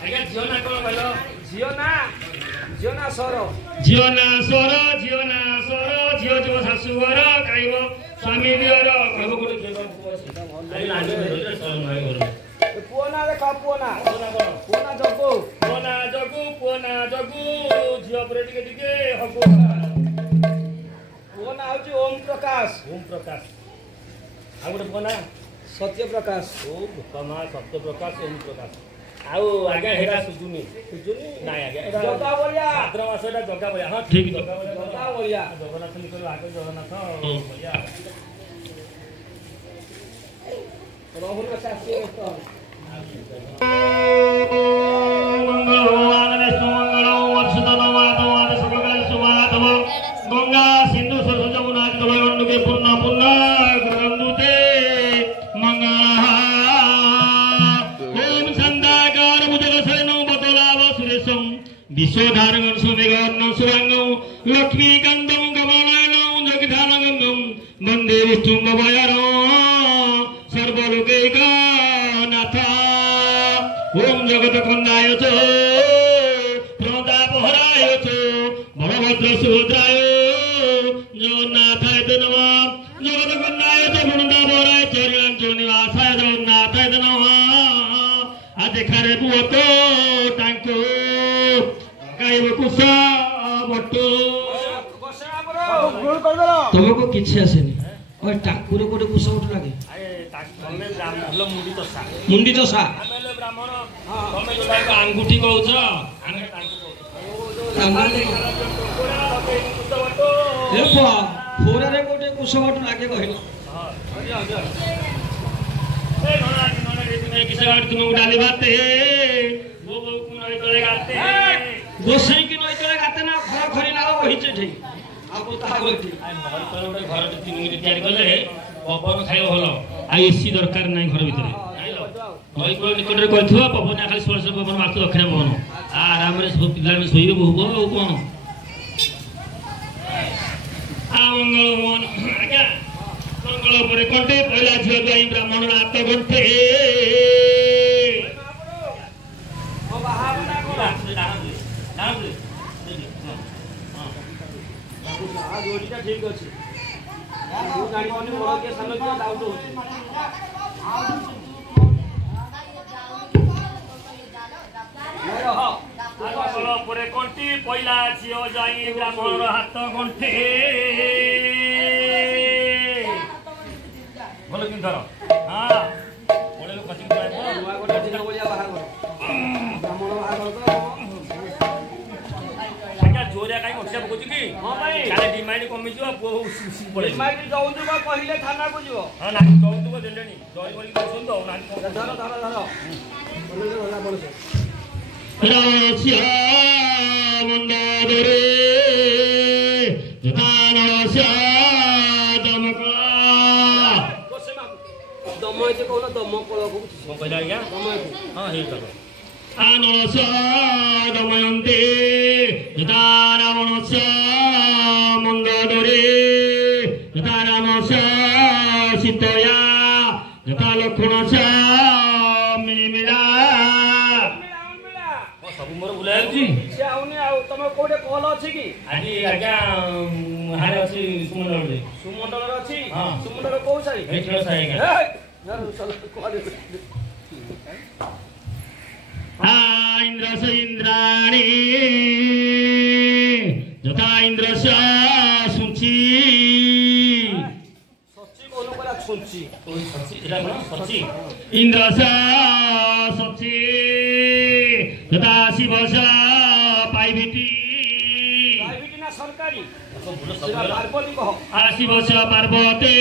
आज्ञा झियो ना कोन कहलो झियो ना सर झियो जो शाशुघर खाइबो स्वामी दियर कहबो कोन झियो आई लागे सर नय घर पुओना देखा पुओना जगु झियो परे टिके हको पुओना होची ओम प्रकाश आ गोटे पुओना सत्य प्रकाश ओम कमा सत्य प्रकाश ओम प्रकाश आउ आगे हेरा सुजुनी ना आगे जगा बोलिया भाद्र मास एटा जगा बोलिया हां ठीक जगा बोलिया जगन्नाथ निकल आगे जगन्नाथ बोलिया राहुल का शास्त्री तो मंगल भगवान विष्णु मंगल वत्सदन माधव सबकाल सुमाधव गंगा सिंधु सरस्वती जमुना तलयंड के पूर्ण ग्रंथुते मंगल विश्वधारण सुमेघन सुरंगं लक्ष्मीकान्तं कमलायनं जगधानगंगं वन्दे विष्णुं भवयरो सर्वलोकैकनाथ ओम जगतकन्दाय च प्रतापहराय च बलभद्र सुभद्राय जगन्नाथाय नमः जगतकन्दाय च वृन्दावनाय च निवासाय जगन्नाथाय नमः आदेखारे पुअतो तांको तुमको किसी आसेनी और ठाकुर गोटे कुश उठ लगे मुंडी तो सा आंगुठी कहूच फोरे गोटे कुश उठ लगे कहल तुमको डाली भाते गोसाई की नई तले गाते ना घर खरी ना बहिचे ठे आपको ता होइठी आई मोबाइल पर ओटे घर 3 मिनिट तयार करले पवन खाइयो हलो आ एसी दरकार नाही घर भीतर आइलो नई को निकट रे करथुवा पवन खाली सोलस पवन मारत रखने पवन आराम रे सब पिला में सोइबे बहुबो ओ कोन आ मंगल मोहन आज्ञा मंगल परे कंटे पहिला झियो जाई ब्राह्मण रात गंठे ओ बाहाबना को आज ओडिटा ठीक अछि तू जानि कोनी मोर के सालो के डाउट होछि आगल परे कंटी पहिला झियो जाई ब्राह्मण हाथ गंठे बोल कि धर हां बोले लो कचिंग पाए दुआ गोटा दिन बोलिया बाहर ब्राह्मण बाहर तो जोरिया काई उठिया पकोछि कि हां भाई काले डिमांड कमी जो पो पड़े डिमांड जौतु को पहिले थाना को जिवो हां ना जौतु को देलेनी जय बोली सुन दो ना धर बोले होला बोल से राशिया मंदादरे जतानस्या दमका कोसे मा दमय जे कोन दमकळ को कहला या दमय हां हे कर आनसा दमयन्ते जतारावणस्य मंगदरे जतारामस्य सीतया जता लक्ष्मणस्य मिलिमिला सब मोर बुलाय छी से आउनी आ तमे कोडे कॉल अछि की आजी आज्ञा हारे अछि सुमंडल रे अछि सुमंडल को साई हेठळ साई आज्ञा यार चल कॉल इंद्रस्य इंद्राणी जथा इंद्रस्य सुचि सच्ची कोनो करा सुचि तो सच्ची एला ना सच्ची इंद्रस्य सच्ची जथा शिवस्य पाइबिटी ना सरकारी पार्वती कहो आ शिवस्य पार्वती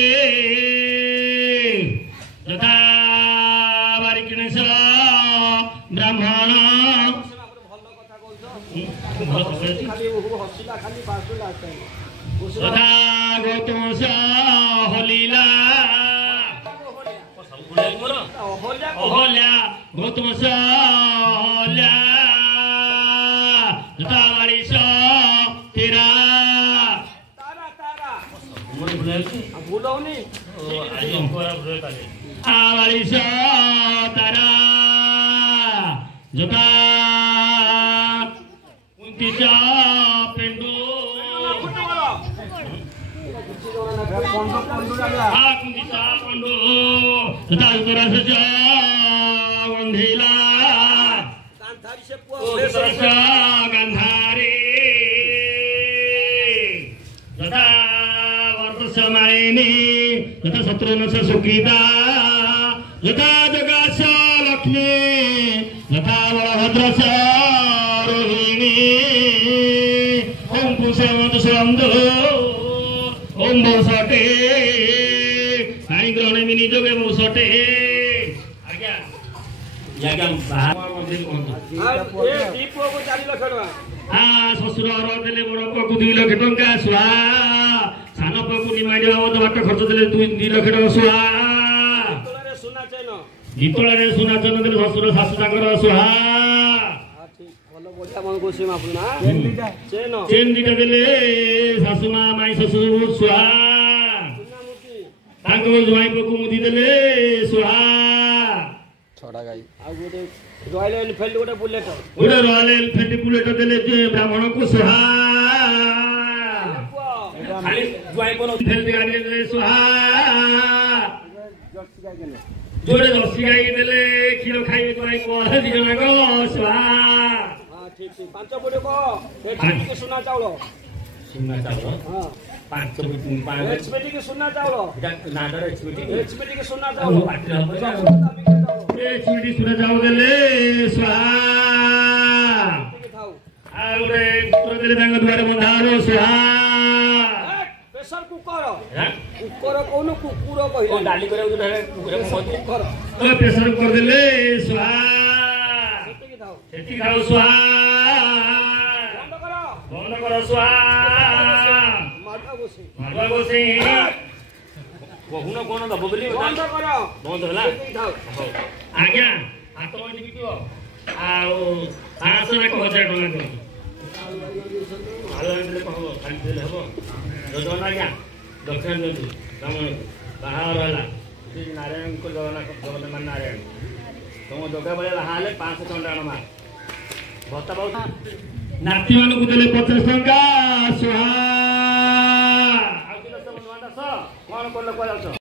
जथा बारिकिणस्य ब्राह्मण खाली हसिला खाली बासुला तथा गौतम हलीला अहल्या गौतम हल्या तथा वारिस तेरा तारा तारा भूलौनी वारिस तारा যথা কুন্তিচা পেন্ডু কুন্তিচা পেন্ডু যথা উত্তরাশা বন্ধিলা গান্ধারী যথা वर्तसमायिनी यथा शत्रुनस सुखिता यथा जगास लक्ष्मी यथा बलभद्रस रोहिणी ओम पुष्पमत सुरंदो ओम बसटे आई ग्रहणे मिनी जोगे बसटे आज्ञा यागा बाहर मध्ये कोन ए दीपो को 4 लाख टका শ্বশুর ঘর দেলে বড় পুকু 2 লাখ টঙ্কা সুহা সান পুকু নিমাইডি বাবদ বাট খরচ দেলে 2 লাখ টঙ্কা সুহা গীতলারে সোনা চেন দেলে শ্বশুর শাশু তাঙ্কর সুহা ঠিক ভালো বড়িয়া মন কোসি মাপু না চেন দিটা দেলে শাশু মা মাই শ্বশুর সুহা তাঙ্ক জমাই পুকু মুদি দেলে সুহা ছড়া গাই আর গোটে রয়্যাল এনফিল্ড গোটে বুলেট গোটে রয়্যাল এনফিল্ড বুলেট দেলে যে ব্রাহ্মণ को सुहा खाली জয় কোন এনফিল্ড গাড়ি দেলে सुहा जोड़े जर्सी गाई देले क्षीर खाई कोई कोला दिजन गो सुहा हां ठीक ठीक 5 बुडे को एचपीटी के सोना चावल हां 5 बुडे 5 एचपीटी के सोना चावल इटा नाडर एचपीटी के सोना चावल पाटी हो एचपीटी सोना चावल देले सुहा आउरे पुत्र देले बैंक द्वारे बंधारो सुहा प्रेशर कुकर कुकर कोन कुकुर कहिला डाली करे कुकुर कुकर तो प्रेशर कुकर देले सुहा सेठी खाओ सुहा बंद करो सुहा मारवा बसे कोहुन कोन दब बोली बंद करो बंद होला आज्ञा हाथ में टिपियो आउ 500 1000 टका आलो एंडले कहबो खाली देले हबो जोजना आज्ञा दक्षिण दियंतु ब्राह्मण बाहर होला श्री नारायण को जगन्नाथ नारायण तुम जोगा बेले हाले 500 टका मा भत्ता बहुत नाती मानकु देले 50 टका सुहा आउ दिले सब नवादा स कोन कोन कोला